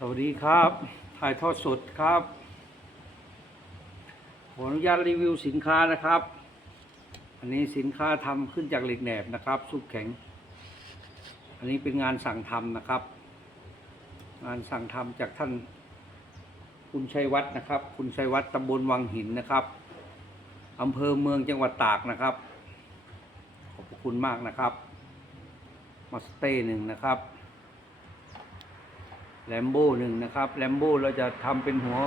สวัสดีครับ ถ่ายทอดสดครับ ขออนุญาตรีวิวสินค้านะครับ อันนี้สินค้าทำขึ้นจากเหล็กแหนบนะครับซุปแข็ง อันนี้เป็นงานสั่งทำนะครับ งานสั่งทำจากท่าน คุณชัยวัฒน์นะครับ คุณชัยวัฒน์ตำบลวังหินนะครับอำเภอเมืองจังหวัดตากนะครับ ขอบคุณมากนะครับ มาสเต้หนึ่งนะครับ แลมโบ้หนึ่งนะครับแลมโบ้เราจะทำเป็นหัว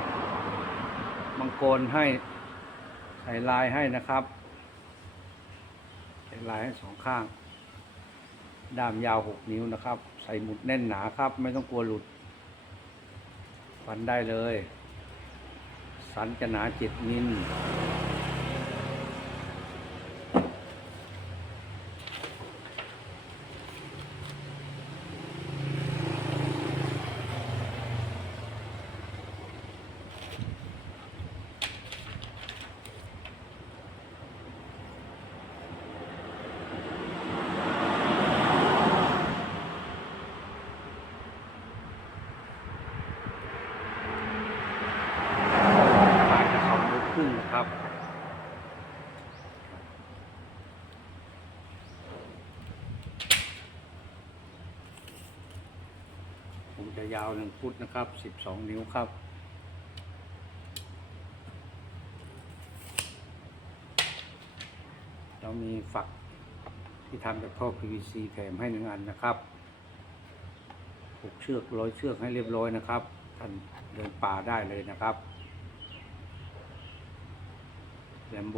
มังกรให้ใส่ลายให้นะครับใส่ลายให้สองข้าง ด้ามยาวหกนิ้วนะครับ ใส่หมุดแน่นหนาครับ ไม่ต้องกลัวหลุด ฟันได้เลย สันจะหนาเจ็ดมิล ขายจะสองนิ้วครึ่งนะครับ ผมจะ ยาวหนึ่งฟุตนะครับสิบสองนิ้วครับ เรามีฝักที่ทำจากท่อ PVC แถมให้หนึ่งอันนะครับผูกเชือกร้อยเชือกให้เรียบร้อยนะครับท่านเดินป่าได้เลยนะครับแลมโบ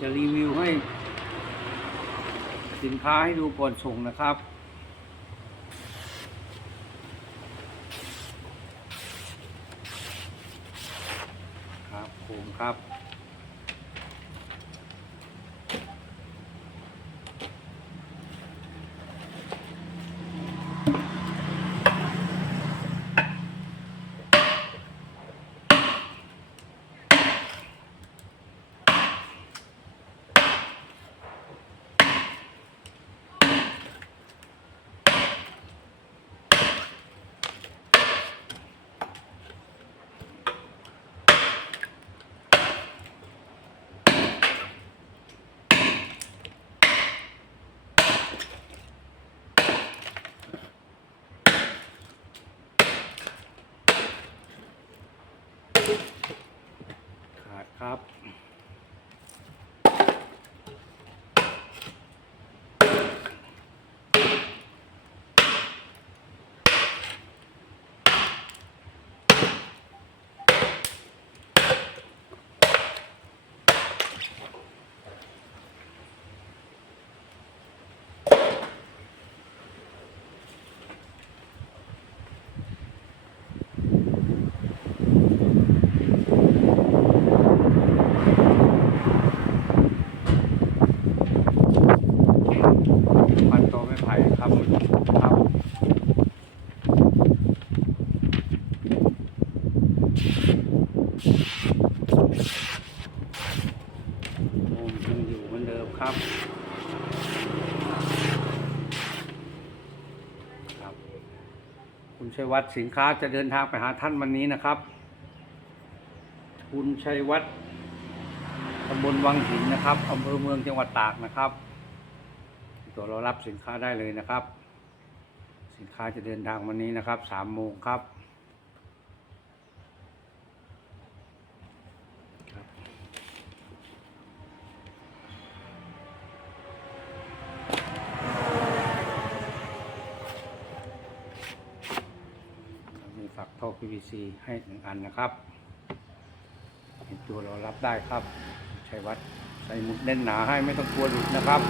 จะรีวิวให้ สินค้าให้ดูก่อนส่งนะครับ ครับผมครับ ครับ ครับครับโอมยังอยู่เหมือนเดิมครับ ครับ คุณชัยวัฒน์สินค้าจะเดินทางไปหาท่านวันนี้นะครับ คุณชัยวัฒน์ตำบลวังหินนะครับอำเภอเมืองจังหวัดตากนะครับ ตัวเรารับสินค้าได้เลยนะครับ สินค้าจะเดินทางวันนี้นะครับสามโมงครับมีฝักท่อ PVC ให้หนึ่งอันนะครับเห็นตัวเรารับได้ครับใช้วัดใส่หมุดแน่นหนาให้ไม่ต้องกลัวหลุดนะครับ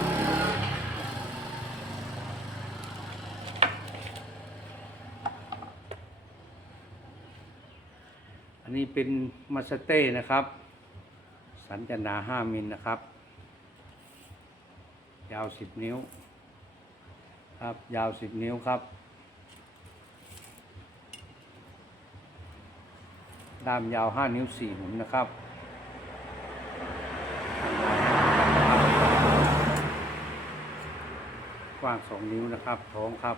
อันนี้เป็นมาสเต้นะครับ สันจะหนาห้ามิลนะครับ ยาวสิบนิ้ว ครับ ยาวสิบนิ้วครับ ด้ามยาวห้านิ้วสี่หมุนนะครับกว้างสองนิ้วนะครับท้องครับ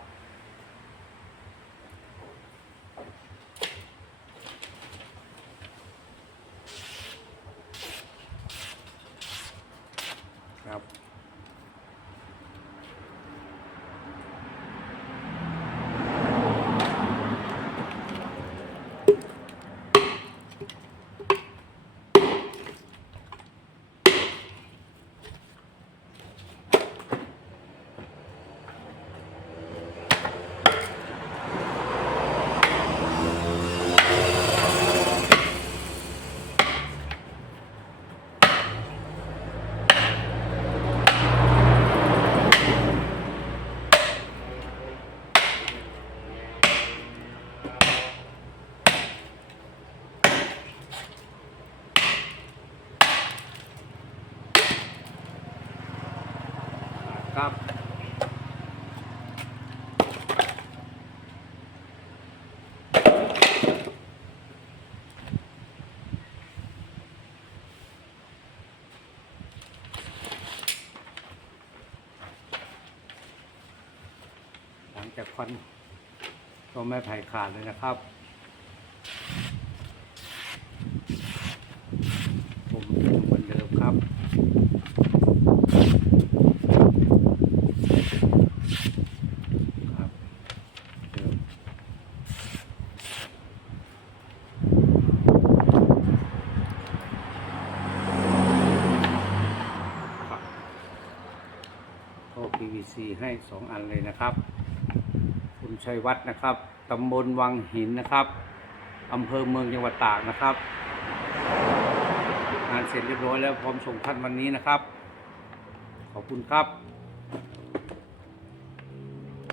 ครับหลังจากควันก็ไม่ไผ่ขาดเลยนะครับ ผมเหมือนเดิมครับ ครับเดิมครับท่อ PVC ให้ สองอันเลยนะครับ คุณชัยวัฒน์นะครับตำบลวังหินนะครับอำเภอเมืองจังหวัดตากนะครับงานเสร็จเรียบร้อยแล้วพร้อมส่งท่านวันนี้นะครับ ขอบคุณครับ